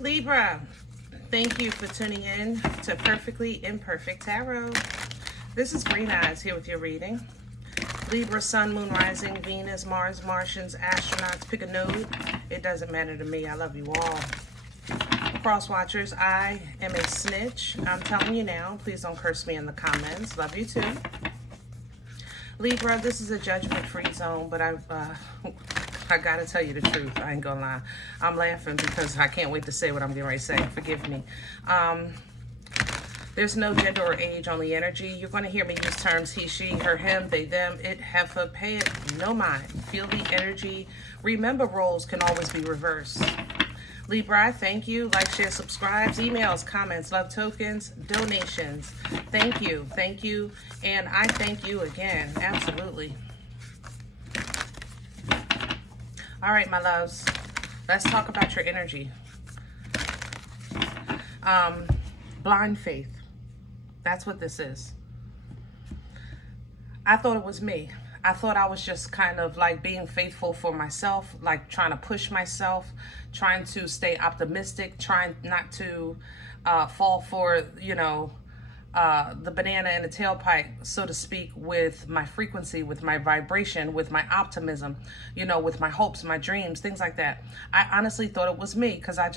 Libra, thank you for tuning in to Perfectly Imperfect Tarot. This is Green Eyes here with your reading. Libra, Sun, Moon, Rising, Venus, Mars, Martians, astronauts, pick a node. It doesn't matter to me. I love you all. Cross watchers, I am a snitch. I'm telling you now. Please don't curse me in the comments. Love you too. Libra, this is a judgment-free zone, but I gotta tell you the truth. I ain't gonna lie. I'm laughing because I can't wait to say what I'm getting ready to say. Forgive me. There's no gender or age on the energy. You're going to hear me use terms he, she, her, him, they, them, it, heifer, pay it, no mind. Feel the energy. Remember, roles can always be reversed. Libra, I thank you. Like, share, subscribe, emails, comments, love tokens, donations. Thank you. Thank you. And I thank you again. Absolutely. All right, my loves. Let's talk about your energy. Blind faith. That's what this is. I thought it was me. I thought I was just kind of like being faithful for myself, like trying to push myself, trying to stay optimistic, trying not to fall for, you know, the banana in the tailpipe, so to speak, with my frequency, with my vibration, with my optimism, you know, with my hopes, my dreams, things like that. I honestly thought it was me because I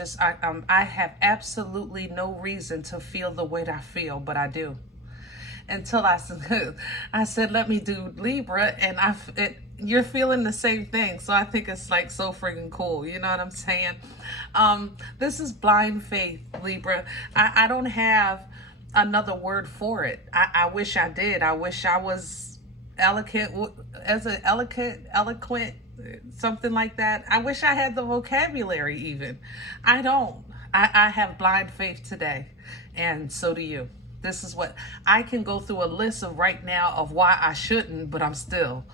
have absolutely no reason to feel the way that I feel, but I do. Until I said, let me do Libra, and you're feeling the same thing. So I think it's like so freaking cool. You know what I'm saying? This is blind faith, Libra. I don't have another word for it. I wish I did. I wish I was eloquent, something like that. I wish I had the vocabulary even. I don't. I have blind faith today, and so do you. This is what I can go through a list of right now of why I shouldn't, but I'm still.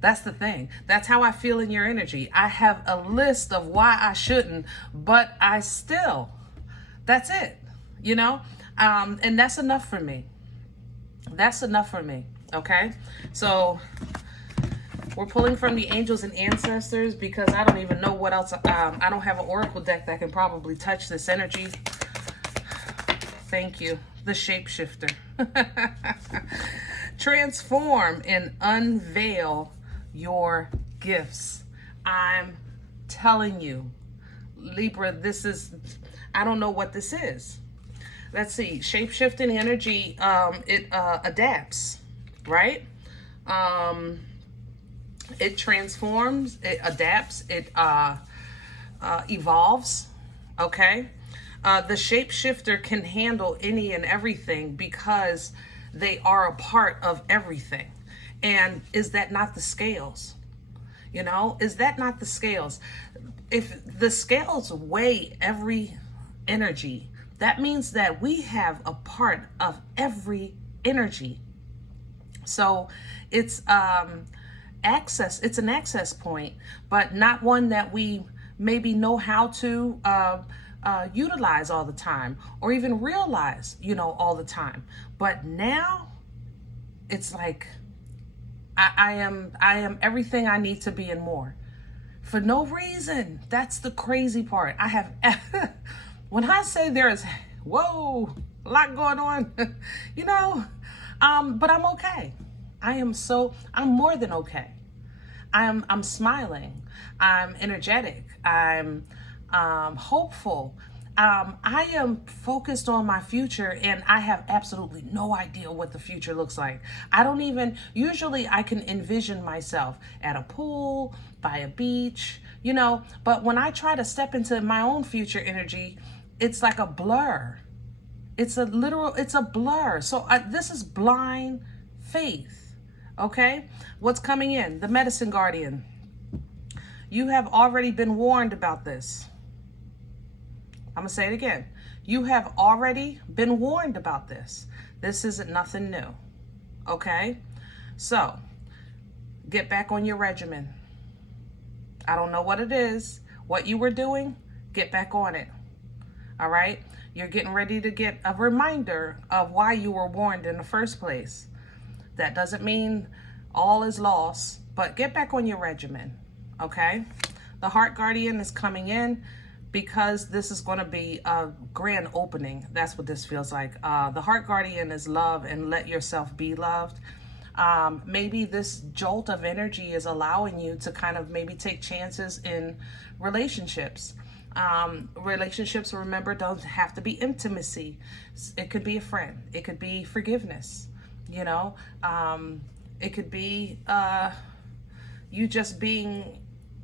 That's the thing. That's how I feel in your energy. I have a list of why I shouldn't, but I still. That's it. You know? And that's enough for me. That's enough for me. Okay? So we're pulling from the angels and ancestors because I don't even know what else. I don't have an oracle deck that can probably touch this energy. Thank you. The shapeshifter. Transform and unveil your gifts. I'm telling you, Libra, I don't know what this is. Let's see. Shapeshifting energy, it adapts, right? It transforms, it adapts, it evolves, okay? The shapeshifter can handle any and everything because they are a part of everything. And is that not the scales? You know, is that not the scales? If the scales weigh every energy, that means that we have a part of every energy. So it's access. It's an access point, but not one that we maybe know how to utilize all the time or even realize, you know, all the time. But now it's like I am everything I need to be and more for no reason. That's the crazy part. I have when I say there's a lot going on, you know, but I'm okay. I'm more than okay. I'm smiling. I'm energetic. I'm hopeful. I am focused on my future, and I have absolutely no idea what the future looks like. Usually I can envision myself at a pool, by a beach, you know, but when I try to step into my own future energy, it's like a blur. It's a blur. So this is blind faith, okay? What's coming in? The medicine guardian. You have already been warned about this. I'm going to say it again. You have already been warned about this. This isn't nothing new. Okay? So, get back on your regimen. I don't know what it is, what you were doing, get back on it. All right? You're getting ready to get a reminder of why you were warned in the first place. That doesn't mean all is lost, but get back on your regimen. Okay? The heart guardian is coming in. because this is going to be a grand opening. That's what this feels like. The heart guardian is love and let yourself be loved. Maybe this jolt of energy is allowing you to kind of maybe take chances in relationships. Relationships, remember, don't have to be intimacy. It could be a friend. It could be forgiveness. You know, it could be you just being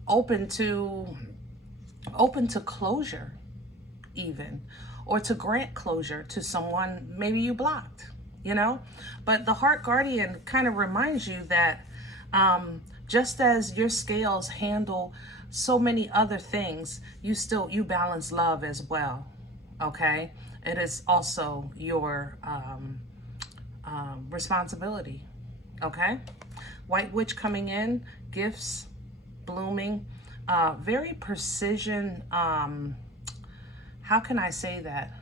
open to closure, even, or to grant closure to someone maybe you blocked, you know. But the heart guardian kind of reminds you that just as your scales handle so many other things, you balance love as well. Okay, it is also your responsibility. Okay, White Witch coming in, gifts, blooming, very precision. How can I say that?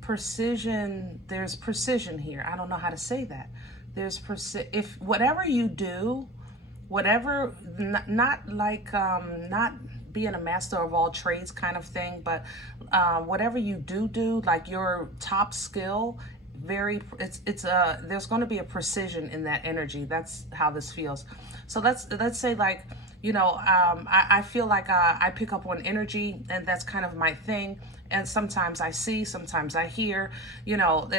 Precision. There's precision here. I don't know how to say that. There's if whatever you do, whatever, not like not being a master of all trades kind of thing, but whatever you do, like your top skill, there's going to be a precision in that energy. That's how this feels. So let's say, like, you know, I feel like I pick up on energy, and that's kind of my thing. And sometimes I see, sometimes I hear, you know,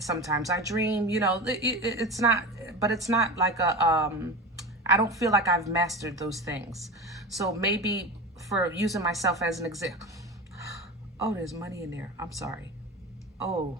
sometimes I dream, you know, it's not, but it's not like I don't feel like I've mastered those things. So maybe, for using myself as an example, oh, there's money in there. I'm sorry. Oh,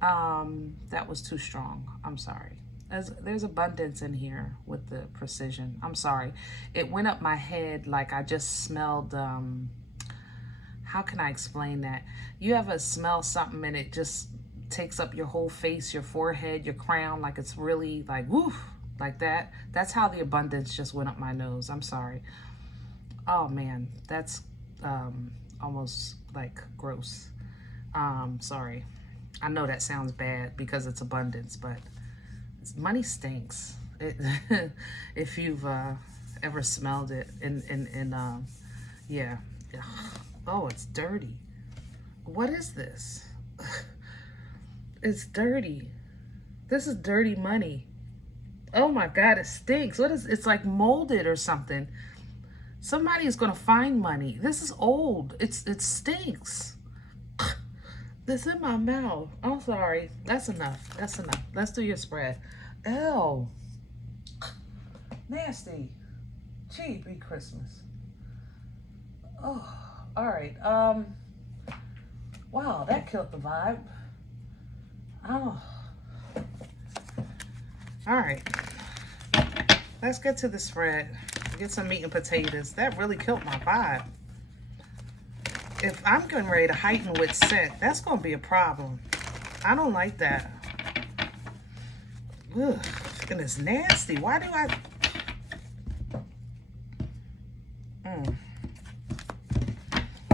that was too strong. I'm sorry. There's abundance in here with the precision. I'm sorry. It went up my head like I just smelled, how can I explain that? You ever smell something and it just takes up your whole face, your forehead, your crown, like it's really like, woof, like that? That's how the abundance just went up my nose. I'm sorry. Oh man, that's almost like gross. Sorry. I know that sounds bad because it's abundance, but money stinks. If you've ever smelled it, yeah. Oh, it's dirty. What is this? It's dirty. This is dirty money. Oh my God, it stinks. What is? It's like molded or something. Somebody is gonna find money. This is old. It stinks. This in my mouth. I'm sorry. That's enough. That's enough. Let's do your spread. Ew. Nasty. Gee, be Christmas. Oh, all right. Wow, that killed the vibe. Oh. All right. Let's get to the spread. Get some meat and potatoes. That really killed my vibe. If I'm getting ready to heighten with scent, that's going to be a problem. I don't like that. Ugh, and it's nasty. Why do I...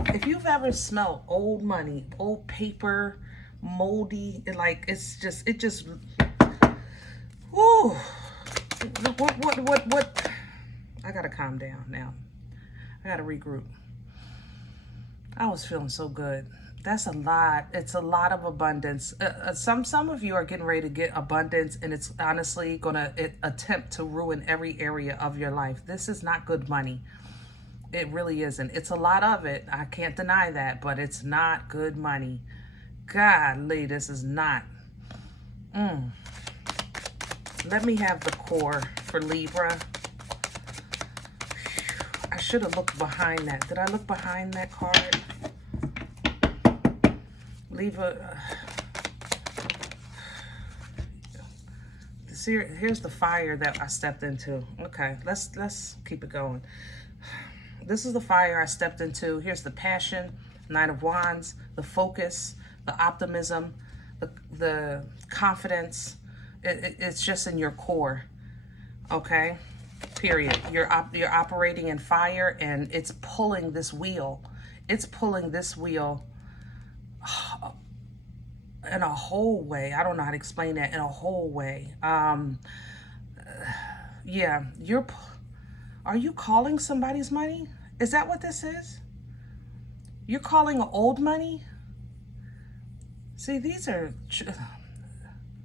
If you've ever smelled old money, old paper, moldy, it just... Ooh. What? I got to calm down now. I got to regroup. I was feeling so good. That's a lot. It's a lot of abundance. Some of you are getting ready to get abundance, and it's honestly going to attempt to ruin every area of your life. This is not good money. It really isn't. It's a lot of it. I can't deny that, but it's not good money. Golly, this is not. Let me have the core for Libra. I should have looked behind that. Did I look behind that card? Libra. Here's the fire that I stepped into. Okay, let's keep it going. This is the fire I stepped into. Here's the passion, Knight of Wands, the focus, the optimism, the confidence. It's just in your core. Okay. Period. You're operating in fire, and it's pulling this wheel. It's pulling this wheel in a whole way. I don't know how to explain that. In a whole way. Yeah, Are you calling somebody's money? Is that what this is? You're calling old money? See, these are,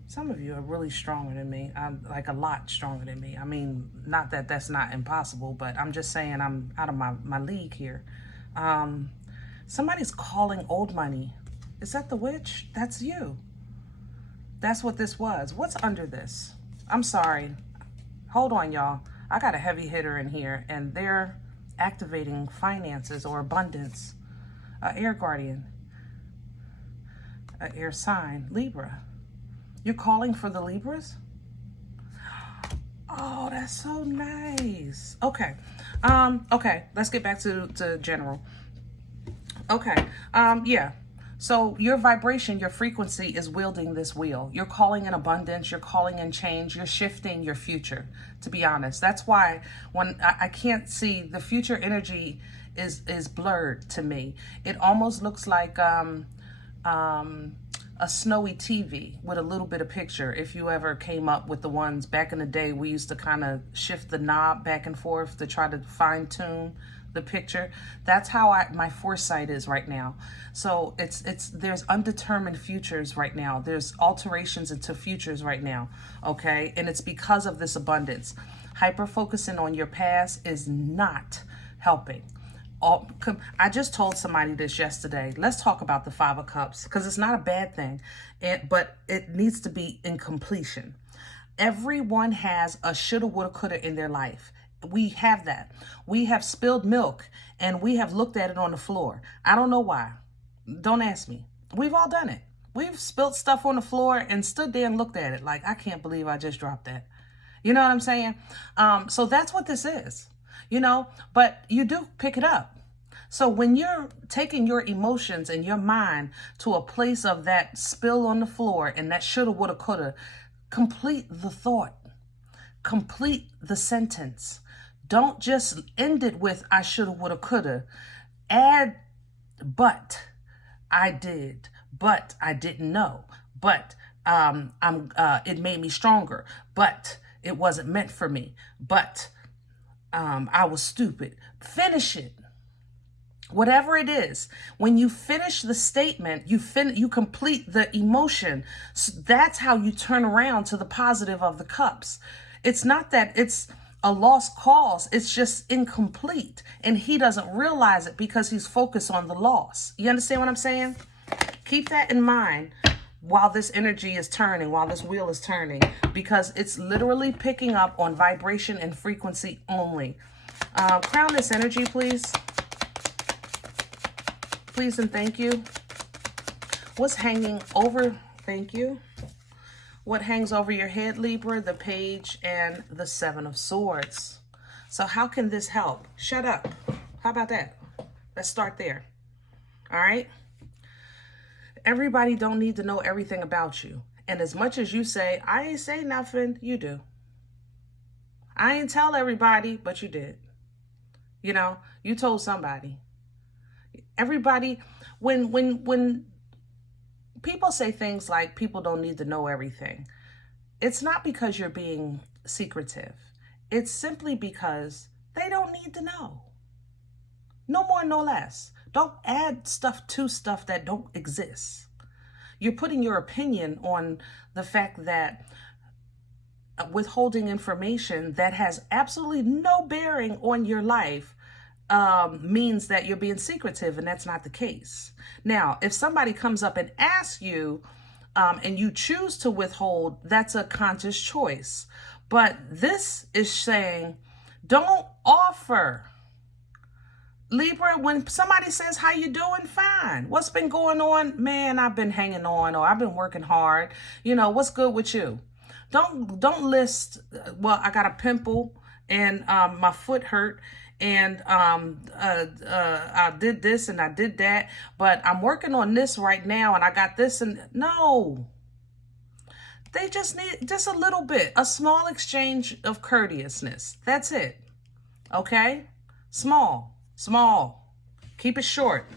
some of you are really stronger than me. I'm like a lot stronger than me. I mean, not that that's not impossible, but I'm just saying I'm out of my league here. Somebody's calling old money. Is that the witch? That's you. That's what this was. What's under this? I'm sorry. Hold on, y'all. I got a heavy hitter in here, and they're activating finances or abundance. Air guardian. Air sign. Libra. You're calling for the Libras? Oh, that's so nice. Okay. Okay. Let's get back to general. Okay. Yeah. So your vibration, your frequency is wielding this wheel. You're calling in abundance. You're calling in change. You're shifting your future, to be honest. That's why when I can't see, the future energy is blurred to me. It almost looks like a snowy TV with a little bit of picture. If you ever came up with the ones back in the day, we used to kind of shift the knob back and forth to try to fine tune the picture. That's how my foresight is right now. So there's undetermined futures right now. There's alterations into futures right now. Okay. And it's because of this abundance. Hyper focusing on your past is not helping. I just told somebody this yesterday. Let's talk about the Five of Cups, because it's not a bad thing, but it needs to be in completion. Everyone has a shoulda, woulda, coulda in their life. We have that. We have spilled milk and we have looked at it on the floor. I don't know why. Don't ask me. We've all done it. We've spilled stuff on the floor and stood there and looked at it like, I can't believe I just dropped that. You know what I'm saying? So that's what this is, but you do pick it up. So when you're taking your emotions and your mind to a place of that spill on the floor and that shoulda, woulda, coulda, complete the thought, complete the sentence. Don't just end it with I shoulda, woulda, coulda. Add but I did, but I didn't know, but it made me stronger, but it wasn't meant for me, but I was stupid. Finish it. Whatever it is, when you finish the statement, you complete the emotion. So that's how you turn around to the positive of the cups. It's not that it's a lost cause. It's just incomplete. And he doesn't realize it because he's focused on the loss. You understand what I'm saying? Keep that in mind while this energy is turning, while this wheel is turning, because it's literally picking up on vibration and frequency only. Crown this energy, please. Please and thank you. What's hanging over? Thank you. What hangs over your head, Libra? The Page and the Seven of Swords. So how can this help? Shut up. How about that? Let's start there. All right. Everybody don't need to know everything about you. And as much as you say, I ain't say nothing, you do. I ain't tell everybody, but you did. You told somebody. Everybody, when people say things like people don't need to know everything, it's not because you're being secretive. It's simply because they don't need to know. No more, no less. Don't add stuff to stuff that don't exist. You're putting your opinion on the fact that withholding information that has absolutely no bearing on your life means that you're being secretive, and that's not the case. Now, if somebody comes up and asks you and you choose to withhold, that's a conscious choice. But this is saying, don't offer. Libra, when somebody says, how you doing? Fine. What's been going on? Man, I've been hanging on, or I've been working hard. What's good with you? Don't list, well, I got a pimple and my foot hurt. And I did this and I did that, but I'm working on this right now and I got this. And no, they just need just a little bit, a small exchange of courteousness. That's it. Okay? Small. Keep it short.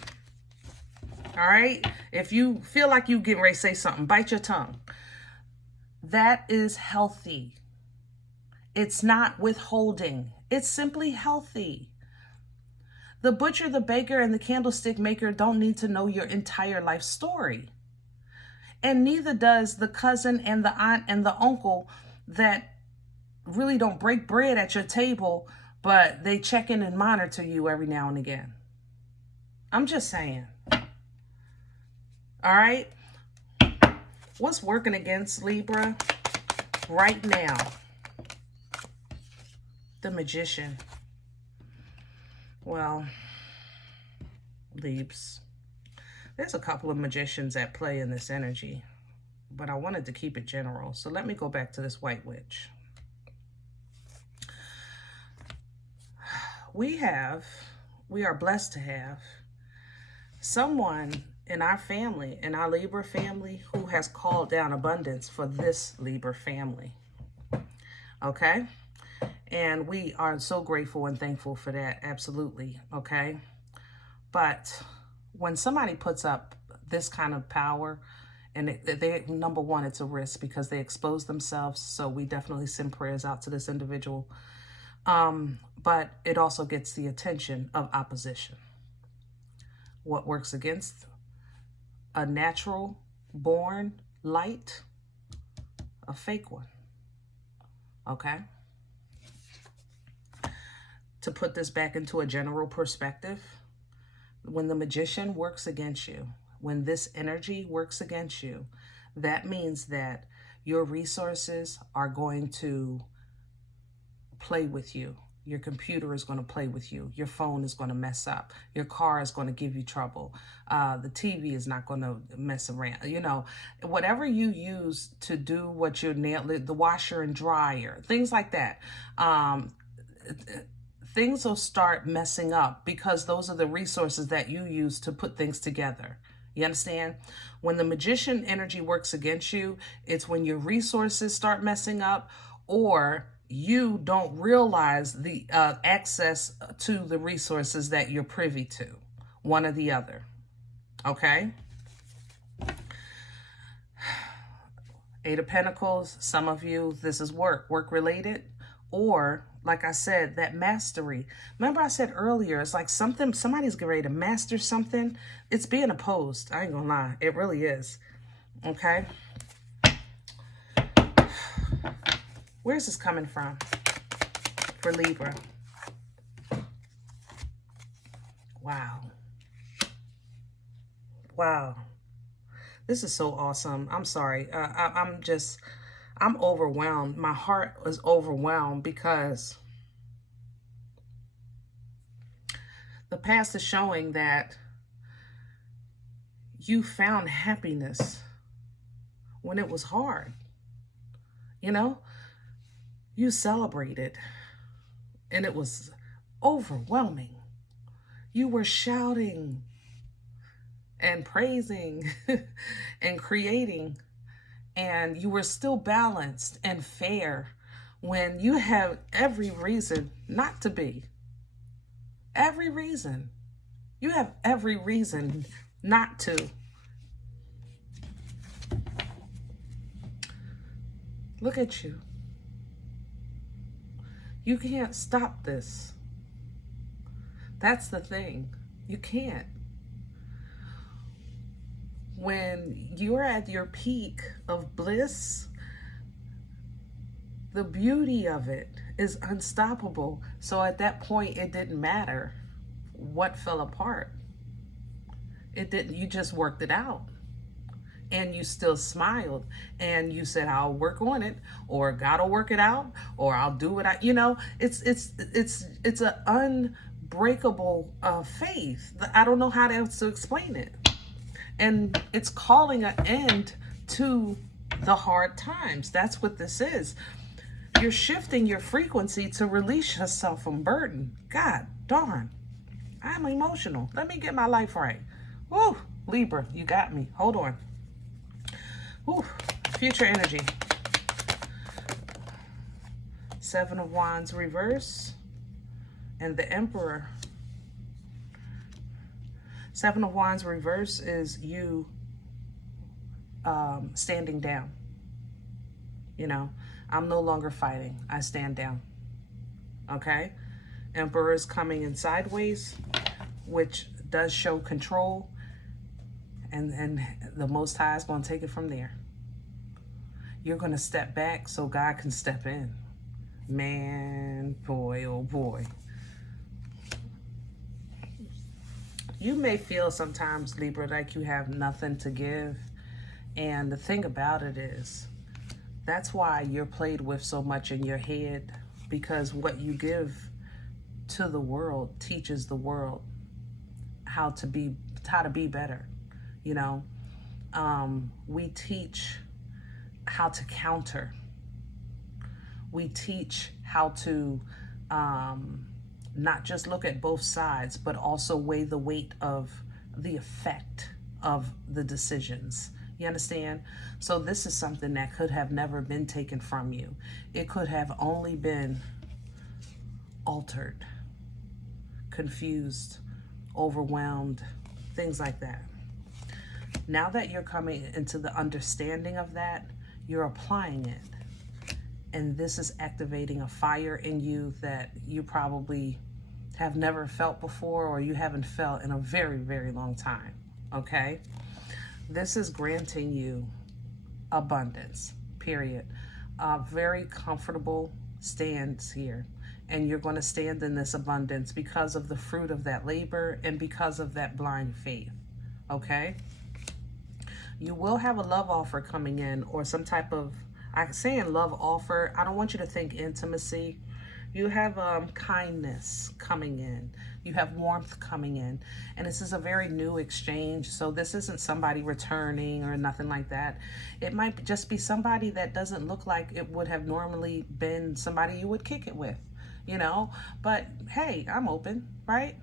All right? If you feel like you getting ready to say something, bite your tongue. That is healthy. It's not withholding. It's simply healthy. The butcher, the baker, and the candlestick maker don't need to know your entire life story. And neither does the cousin and the aunt and the uncle that really don't break bread at your table, but they check in and monitor you every now and again. I'm just saying. All right? What's working against Libra right now? The Magician. Well, Libs. There's a couple of magicians at play in this energy, but I wanted to keep it general. So let me go back to this White Witch. We are blessed to have someone in our family, in our Libra family, who has called down abundance for this Libra family. Okay? And we are so grateful and thankful for that. Absolutely. Okay? But when somebody puts up this kind of power, and they number one, it's a risk because they expose themselves. So we definitely send prayers out to this individual. But it also gets the attention of opposition. What works against a natural born light? A fake one. Okay? To put this back into a general perspective, when the magician works against you, when this energy works against you, that means that your resources are going to play with you. Your computer is going to play with you. Your phone is going to mess up. Your car is going to give you trouble. The TV is not going to mess around. You know, whatever you use to do what your the washer and dryer, things like that. Things will start messing up because those are the resources that you use to put things together. You understand? When the magician energy works against you, it's when your resources start messing up, or you don't realize the access to the resources that you're privy to. One or the other. Okay? Eight of Pentacles, some of you, this is work related, or like I said, that mastery. Remember I said earlier, it's like somebody's getting ready to master something. It's being opposed. I ain't gonna lie. It really is. Okay? Where's this coming from for Libra? Wow. Wow. This is so awesome. I'm sorry. I'm overwhelmed. My heart is overwhelmed because the past is showing that you found happiness when it was hard. You know, you celebrated and it was overwhelming. You were shouting and praising and creating, and you were still balanced and fair when you have every reason not to be. Every reason. You have every reason not to. Look at you. You can't stop this. That's the thing. You can't. When you're at your peak of bliss, the beauty of it is unstoppable. So at that point, it didn't matter what fell apart. It didn't. You just worked it out. And you still smiled. And you said, I'll work on it, or God will work it out, or I'll do what you know, it's an unbreakable faith. I don't know how else to explain it. And it's calling an end to the hard times. That's what this is. You're shifting your frequency to release yourself from burden. God darn. I'm emotional. Let me get my life right. Woo, Libra, you got me. Hold on. Woo, future energy. Seven of Wands reverse. And the Emperor. Seven of Wands reverse is you standing down. You know, I'm no longer fighting. I stand down. Okay? Emperor is coming in sideways, which does show control. And the Most High is going to take it from there. You're going to step back so God can step in. Man, boy, oh boy. You may feel sometimes, Libra, like you have nothing to give. And the thing about it is, that's why you're played with so much in your head, because what you give to the world teaches the world how to be better. You know, we teach how to counter. We teach how to not just look at both sides, but also weigh the weight of the effect of the decisions. You understand? So this is something that could have never been taken from you. It could have only been altered, confused, overwhelmed, things like that. Now that you're coming into the understanding of that, you're applying it. And this is activating a fire in you that you probably have never felt before, or you haven't felt in a very, very long time. Okay? This is granting you abundance, period. Very comfortable stands here. And you're going to stand in this abundance because of the fruit of that labor and because of that blind faith. Okay? You will have a love offer coming in, or some type of, I'm saying love offer. I don't want you to think intimacy. You have kindness coming in. You have warmth coming in. And this is a very new exchange. So this isn't somebody returning or nothing like that. It might just be somebody that doesn't look like it would have normally been somebody you would kick it with, you know. But hey, I'm open, right?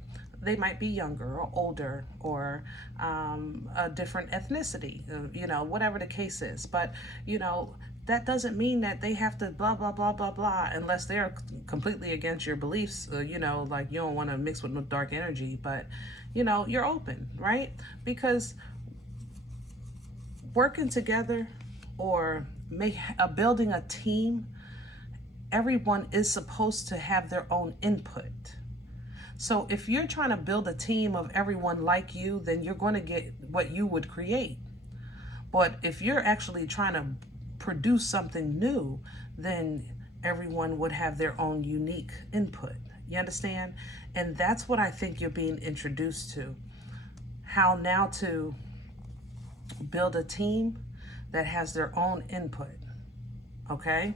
They might be younger or older, or a different ethnicity, you know, whatever the case is. But, you know, that doesn't mean that they have to blah, blah, blah, blah, blah, unless they're completely against your beliefs, you know, like you don't want to mix with no dark energy. But, you know, you're open, right? Because working together or building a team, everyone is supposed to have their own input. So if you're trying to build a team of everyone like you, then you're going to get what you would create. But if you're actually trying to produce something new, then everyone would have their own unique input. You understand? And that's what I think you're being introduced to. How now to build a team that has their own input. Okay?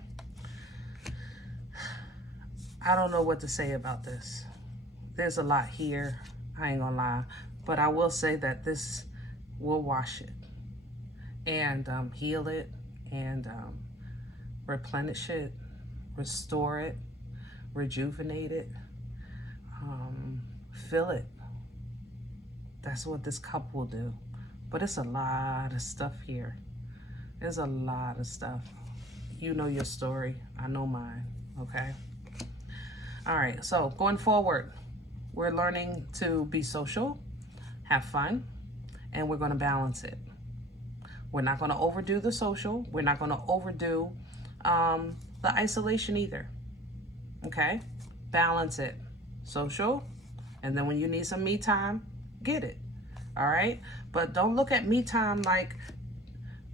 I don't know what to say about this. There's a lot here, I ain't gonna lie, but I will say that this will wash it and heal it and replenish it, restore it, rejuvenate it, fill it. That's what this cup will do. But it's a lot of stuff here. There's a lot of stuff. You know your story, I know mine, okay? All right, so going forward, we're learning to be social, have fun, and we're going to balance it. We're not going to overdo the social. We're not going to overdo the isolation either. Okay? Balance it. Social, and then when you need some me time, get it. All right? But don't look at me time like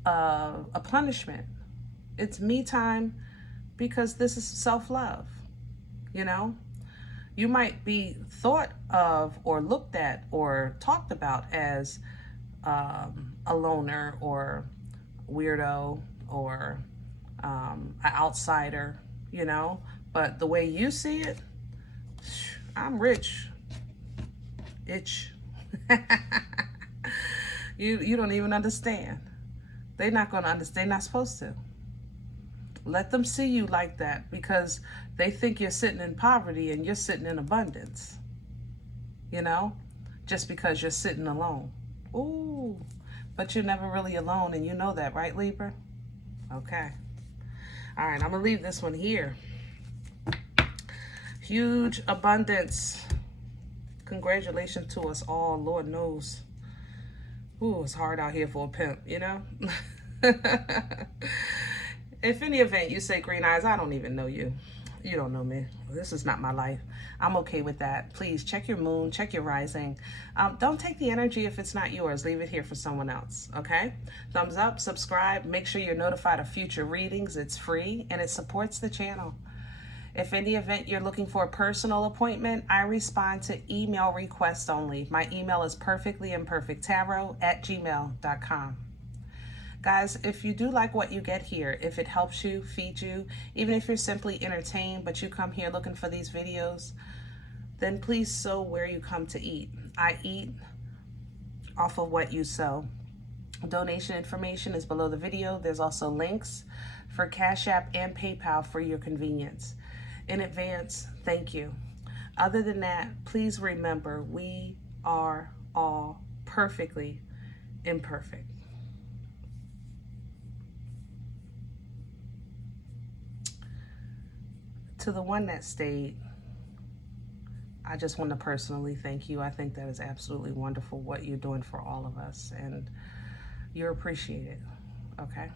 a punishment. It's me time because this is self-love, you know? You might be thought of or looked at or talked about as a loner or weirdo or an outsider, you know? But the way you see it, I'm rich. Itch. You don't even understand. They're not going to understand. They're not supposed to. Let them see you like that because they think you're sitting in poverty and you're sitting in abundance. You know? Just because you're sitting alone. Ooh. But you're never really alone, and you know that, right, Libra? Okay. All right, I'm going to leave this one here. Huge abundance. Congratulations to us all. Lord knows. Ooh, it's hard out here for a pimp, you know? If in the event you say green eyes, I don't even know you. You don't know me. This is not my life. I'm okay with that. Please check your moon, check your rising. Don't take the energy if it's not yours. Leave it here for someone else, okay? Thumbs up, subscribe. Make sure you're notified of future readings. It's free and it supports the channel. If in the event you're looking for a personal appointment, I respond to email requests only. My email is perfectlyimperfecttarot@gmail.com. Guys, if you do like what you get here, if it helps you, feeds you, even if you're simply entertained, but you come here looking for these videos, then please sow where you come to eat. I eat off of what you sow. Donation information is below the video. There's also links for Cash App and PayPal for your convenience. In advance, thank you. Other than that, please remember, we are all perfectly imperfect. To the one that stayed, I just want to personally thank you. I think that is absolutely wonderful what you're doing for all of us, and you're appreciated, okay?